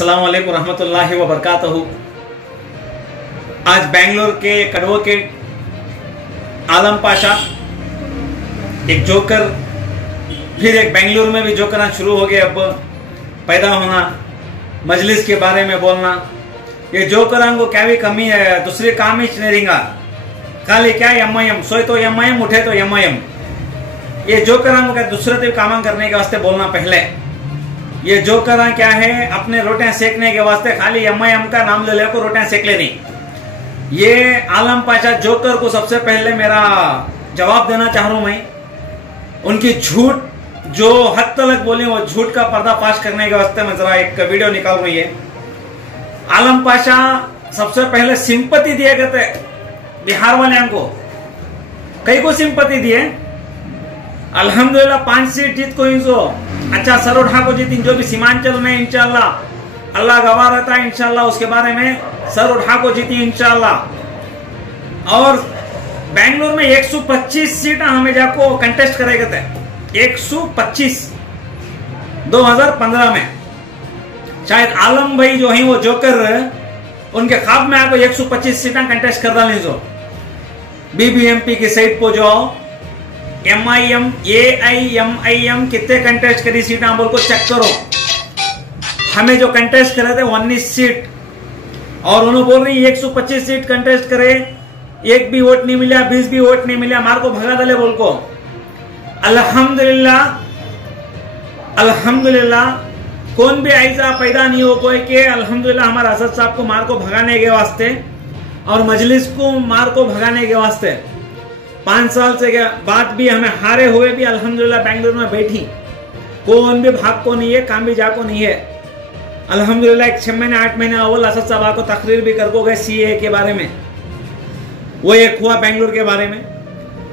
अस्सलाम वालेकुम रहमतुल्लाहि व बरकातहू। आज बेंगलोर के कड़वा के आलम पाशा एक जोकर, फिर एक बेंगलुरु में भी जोकरां शुरू हो गए अब पैदा होना, मजलिस के बारे में बोलना। ये जोकरां को क्या भी कमी है, दूसरे काम ही नहीं रिंगा, खाली क्या एम सोए तो एम उठे तो एम। ये जोकरां को क्या दूसरे काम करने के वास्ते बोलना पहले। ये जोकरां क्या है, अपने रोटियां सेकने के वास्ते खाली एम का नाम ले को रोटियां सेक लेनी। ये आलम पाशा जोकर को सबसे पहले मेरा जवाब देना चाह रहा हूं मैं। उनकी झूठ जो हद तक बोले वो झूठ का पर्दाफाश करने के वास्ते मैं जरा एक वीडियो निकाल रही है। आलम पाशा सबसे पहले सिंपति दिए करते बिहार वाले को, कई को सिंपति दिए। अल्हम्दुलिल्लाह 5 सीट जीत को इंजो अच्छा सर उठा को जीती, जो भी सीमांचल में इंशाल्लाह अल्लाह गवाह रहता है, इंशाल्लाह उसके बारे में सर उठा को जीती इंशाल्लाह। और बेंगलुरु में 125 सीट हमें जाको कंटेस्ट करेगा थे, 125 2015 में। शायद आलम भाई जो है वो जोकर उनके ख्वाब में आको 125 सीटा कंटेस्ट कर डाली। जो बीबीएमपी की साइड पर जो MIM AIMIM कितने कंटेस्ट करी सीटा बोल को चेक करो। हमें जो कंटेस्ट करे थे 19 सीट, और उन्होंने बोल रही 125 सीट कंटेस्ट करे, एक भी वोट नहीं मिला, 20 भी वोट नहीं मिला, मार को भगा डाले बोल को। अल्हम्दुलिल्लाह अल्हम्दुलिल्लाह कौन भी ऐसा पैदा नहीं हो कोई के अल्हम्दुलिल्लाह हमारे असद साहब को मार को भगाने के वास्ते और मजलिस को मार को भगाने के वास्ते 5 साल से बाद भी हमें हारे हुए भी अल्हम्दुलिल्लाह बेंगलुरु में बैठी, कौन भी भाग को नहीं है, काम भी जाको नहीं है। अल्हम्दुलिल्लाह 6 महीने 8 महीने अव्वल असद साहब को तकरीर भी कर को गए CAA के बारे में, वो एक हुआ बेंगलुरु के बारे में।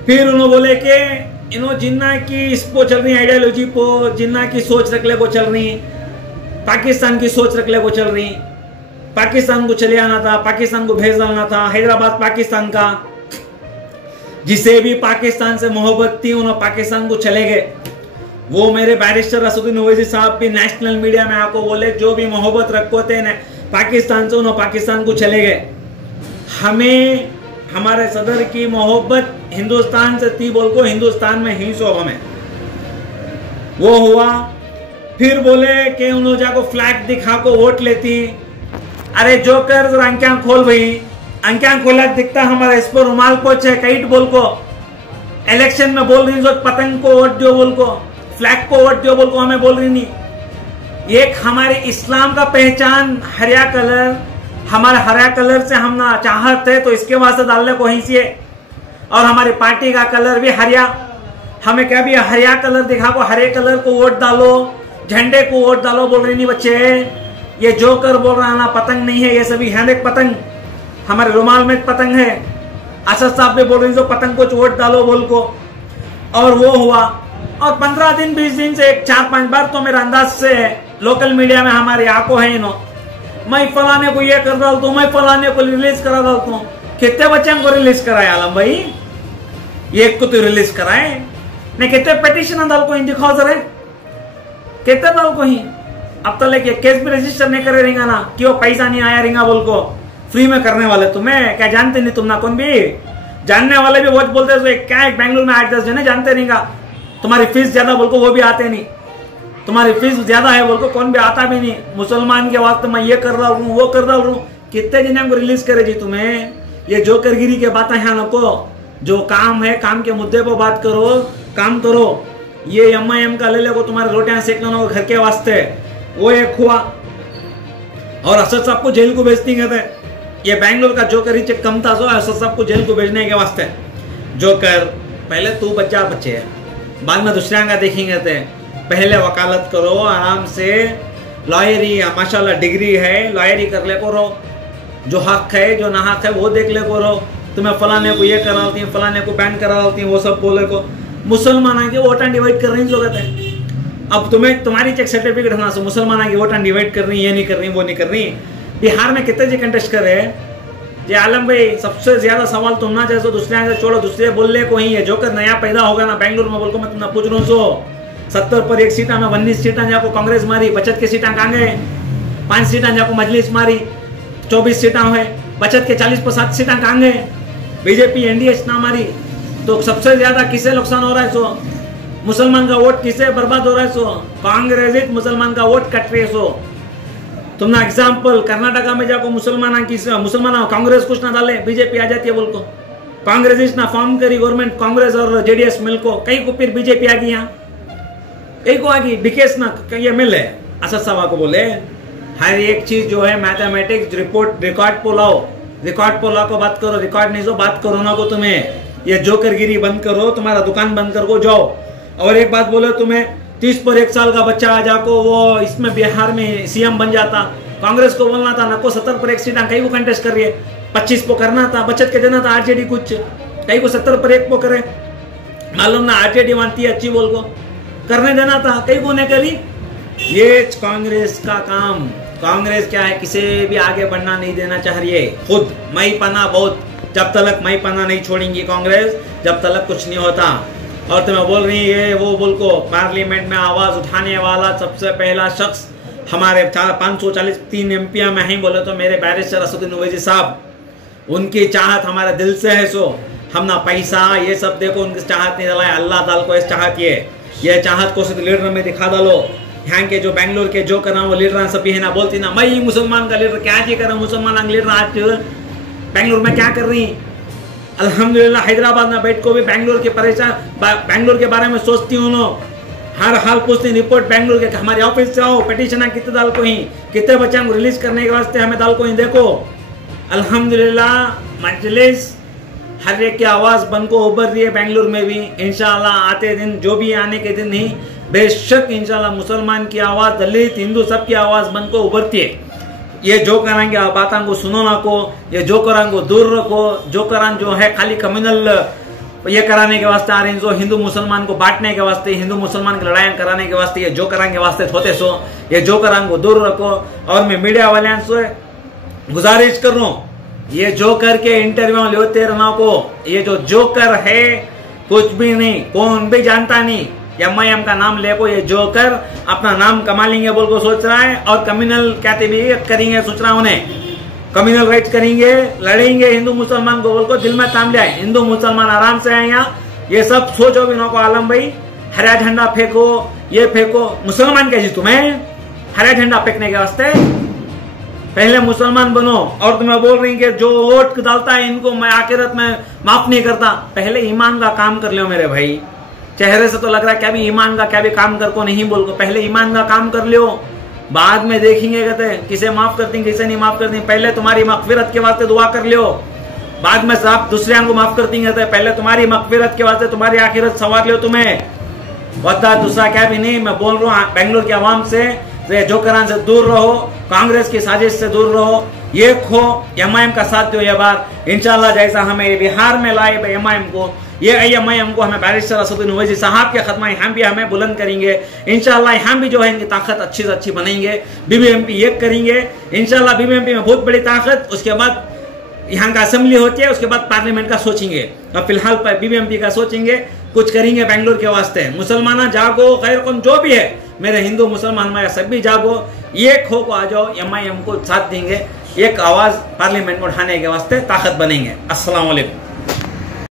फिर उन्होंने बोले कि इन्हों जिन्ना की इसको चल रही आइडियोलॉजी को, जिन्ना की सोच रखले को चल रही, पाकिस्तान की सोच रखले को चल रही, पाकिस्तान को चले आना था, पाकिस्तान को भेज डालना था, हैदराबाद पाकिस्तान का, जिसे भी पाकिस्तान से मोहब्बत थी उन्होंने पाकिस्तान को चले गए। वो मेरे बैरिस्टर असदुद्दीन ओवैसी साहब भी नेशनल मीडिया में आको बोले जो भी मोहब्बत रखो थे पाकिस्तान से उन्होंने पाकिस्तान को चले गए। हमें हमारे सदर की मोहब्बत हिंदुस्तान से थी बोल को, हिंदुस्तान में ही सो हमें वो हुआ। फिर बोले कि उन्होंने जाको फ्लैग दिखा को वोट लेती। अरे जोकर जरा अंकिया खोल भाई, अंकिया खोला दिखता हमारा इस पर रुमाल पोच है काइट बोल को। इलेक्शन में बोल रही पतंग को वोट दो बोल को, फ्लैग को वोट दो बोल को, हमें बोल रही नहीं। एक हमारे इस्लाम का पहचान हरिया कलर, हमारे हरा कलर से हम ना चाहत है तो इसके वास्ते डालने को ही से, और हमारी पार्टी का कलर भी हरिया, हमें क्या भी हरिया कलर दिखा को हरे कलर को वोट डालो, झंडे को वोट डालो बोल रही नहीं बच्चे। ये जोकर बोल रहा ना पतंग नहीं है, ये सभी है एक पतंग, हमारे रुमाल में पतंग है। असद साहब भी बोल रही जो पतंग को वोट डालो बोल को, और वो हुआ। और 15 दिन 20 दिन से 4-5 बार तो मेरा अंदाज से लोकल मीडिया में हमारी आंखों है इन्हों, मैं फलाने को ये कर डालता हूँ, मैं फलाने को रिलीज करा डालता हूँ। कितने बच्चों को रिलीज कराए आलम भाई? एक को तो रिलीज कराए नहीं, कितने पिटिशन डाल को ही दिखाओ जरा, कितने डाल को ही। अब तो लेके केस भी रजिस्टर नहीं करे रहेगा ना, क्यों पैसा नहीं आया रहेगा बोल को, फ्री में करने वाले तुम्हें क्या जानते नहीं तुम ना, कौन भी जानने वाले भी बहुत बोलते हैं क्या है बेंगलुरु में 8-10 जने जानते नहीं का, तुम्हारी फीस ज्यादा बोल को वो भी आते नहीं, तुम्हारी फीस ज्यादा है बोल को कौन भी आता भी नहीं। मुसलमान के वास्ते मैं ये कर रहा हूँ वो कर रहा हूँ, कितने जने को रिलीज करे जी तुम्हें? ये जोकरगिरी के बातें हैं नको, जो काम है काम के मुद्दे पर बात करो, काम करो। ये MIM का ले ले को तुम्हारे रोटियां सेकने को घर के वास्ते, वो एक हुआ। और असद साहब को जेल को भेजती कहते, ये बेंगलोर का जोकर ही कम था, असद साहब को जेल को भेजने के वास्ते। जोकर पहले तू बच्चा बच्चे है, बाद में दूसरे का देखेंगे थे, पहले वकालत करो आराम से, लॉयरी माशाल्लाह डिग्री है, लॉयरी कर ले करो, जो हक है जो ना हक है वो देख ले करो। तुम्हें फलाने को ये करा डालती है, फलाने को बैन करा डालती है, वो सब बोले को मुसलमान आगे वोटां डिवाइड कर रही है। अब तुम्हें तुम्हारी चेक सर्टिफिकेट होना से मुसलमान आगे वोटां डिवाइड कर रही, ये नहीं कर रही वो नहीं कर रही। बिहार में कितने जी कंटेस्ट कर रहे हैं? ये आलम भाई सबसे ज्यादा सवाल तुम ना जैसे दूसरे छोड़ो, दूसरे बोलने को ही है। जोकर नया पैदा होगा ना बेंगलुरु में बोल को मैं तुमने पूछ रहा हूँ 70 पर 1 सीटा में 19 सीटा जाको कांग्रेस मारी, 25 की सीटा कहाँ गए? 5 सीटा जाको मजलिस मारी 24 सीटा है, बचत के 40% सीटा कहाँ गए? बीजेपी एनडीए ना मारी तो सबसे ज्यादा किसे नुकसान हो रहा है? सो मुसलमान का वोट किसे बर्बाद हो रहा है? सो कांग्रेस मुसलमान का वोट कट रही है। सो तुमने एग्जाम्पल कर्नाटका में जाको मुसलमान कांग्रेस कुछ ना डाले, बीजेपी आ जाती है बोल को। कांग्रेस ना फॉर्म करी गवर्नमेंट, कांग्रेस और जेडीएस मिल को, कई को फिर बीजेपी आ गई। यहाँ कई को आ गई डीकेस ना ये मिल है। असद साहब को बोले हर एक चीज जो है मैथमेटिक्स रिपोर्ट रिकॉर्ड पोलाओ, रिकॉर्ड पोला को बात करो, रिकॉर्ड नहीं जो बात करो ना को तुम्हें ये जोकरगिरी बंद करो, तुम्हारा दुकान बंद करो जाओ। और एक बात बोले तुम्हें 30 पर 1 साल का बच्चा आ जाको वो इसमें बिहार में सीएम बन जाता, कांग्रेस को बोलना था नको 70 पर 1 सीटा कई को कंटेस्ट कर रही है, 25 को करना था, बचत के देना था आरजेडी कुछ, कई को 70 पर 1 को करे, मालूम ना आरजेडी मानती है अच्छी बोल को करने देना था, कई को नहीं करी। ये कांग्रेस का काम। कांग्रेस क्या है, किसी भी आगे बढ़ना नहीं देना चाह रही है, खुद मई पना बहुत, जब तक मई पना नहीं छोड़ेंगी कांग्रेस, जब तक कुछ नहीं होता। और तुम्हें बोल रही है वो बोल को पार्लियामेंट में आवाज उठाने वाला सबसे पहला शख्स हमारे 543 एमपियां में ही बोले तो मेरे बैरिस्टर असदुद्दीन ओवैसी साहब, उनकी चाहत हमारे दिल से है। सो हम ना पैसा ये सब देखो उनकी चाहत नहीं डाला, अल्लाह ताला को इस चाहत ये चाहत को सिर्फ लीडर में दिखा डालो। यहाँ के जो बेंगलोर के जो करा वो लीडर सभी है ना बोलती ना मैं मुसलमान का लीडर क्या जी कर रहा हूँ, मुसलमान लीडर आज बेंगलोर में क्या कर रही। अल्हम्दुलिल्लाह हैदराबाद में बैठ को भी बेंगलोर के परेशान, बेंगलोर के बारे में सोचती हूँ नो, हर हाल पूछती रिपोर्ट बेंगलोर के, हमारे ऑफिस से आओ पिटीशन कितने दाल को ही, कितने बच्चे को रिलीज करने के वास्ते हमें दाल को ही देखो। अल्हम्दुलिल्लाह मजलिस हर एक की आवाज बन को उभर रही है बेंगलोर में भी। इंशाल्लाह आते दिन जो भी आने के दिन ही बेशक इंशाल्लाह मुसलमान की आवाज, दलित हिंदू सबकी आवाज बन को उभरती है। ये जो करांगे बातों को सुनो ना को, ये जो करांगे को दूर रखो, जो करान जो है खाली कम्युनल ये कराने के वास्ते आ रहे हैं, जो हिंदू मुसलमान को बांटने के वास्ते, हिंदू मुसलमान की लड़ाई कराने के वास्ते ये जो करांगे वास्ते होते सो ये जो करांगे को दूर रखो। और मैं मीडिया वाले से गुजारिश कर रहा हूँ, ये जोकर के इंटरव्यू लेते रहना को, ये जो जोकर है कुछ भी नहीं, कौन भी जानता नहीं, एमआईएम का नाम ले को ये जोकर अपना नाम कमा लेंगे बोल को सोच रहा है। और कम्युनल कहते भी करेंगे सोच रहा है, उन्हें कम्युनल राइट्स करेंगे, लड़ेंगे हिंदू मुसलमान को बोल को दिल में ताम लिया है। हिंदू मुसलमान आराम से है यहाँ, ये सब सोचो भी नो को आलम भाई, हरा झंडा फेंको, ये फेंको, मुसलमान क्या जी तुम्हें हरा झंडा फेंकने के वास्ते, पहले मुसलमान बनो। और तुम्हें बोल रही कि जो वोट डालता है इनको मैं आखिरत में माफ नहीं करता, पहले ईमान का काम कर लो मेरे भाई। चेहरे से तो लग रहा है क्या भी ईमान का क्या भी काम कर को नहीं बोल को, पहले ईमान का काम कर लो, बाद में देखेंगे कहते किसे माफ करती किसे नहीं माफ करती। पहले तुम्हारी मगफिरत के वास्ते दुआ कर लो, बाद में साहब दूसरे को माफ करती कहते पहले तुम्हारी मगफिरत के वास्ते तुम्हारी आखिरत संवार लो तुम्हें, बता दूसरा क्या भी नहीं। मैं बोल रहा हूँ बेंगलोर के आवाम से जो करान से दूर रहो, कांग्रेस की साजिश से दूर रहो, ये खो एमआईएम का साथ दो ये बार इंशाल्लाह। जैसा हमें बिहार में लाए एमआईएम को, ये एमआईएम को हमें बैरिस्टर असदुद्दीन ओवैसी साहब के खत्मा यहाँ भी हमें बुलंद करेंगे इंशाल्लाह। यहाँ भी जो है इनकी ताकत अच्छी से अच्छी बनेंगे, बीबीएमपी एक करेंगे इंशाल्लाह। बीबीएमपी में बहुत बड़ी ताकत, उसके बाद यहाँ का असेंबली होती है, उसके बाद पार्लियामेंट का सोचेंगे। अब फिलहाल बीबीएमपी का सोचेंगे, कुछ करेंगे बेंगलोर के वास्ते। मुसलमान जागो, खैर कौन जो भी है, मेरे हिंदू मुसलमान हमारे सभी जागो, एक हो को आ जाओ, एमआईएम को साथ देंगे, एक आवाज पार्लियामेंट में उठाने के वास्ते ताकत बनेंगे। अस्सलाम वालेकुम।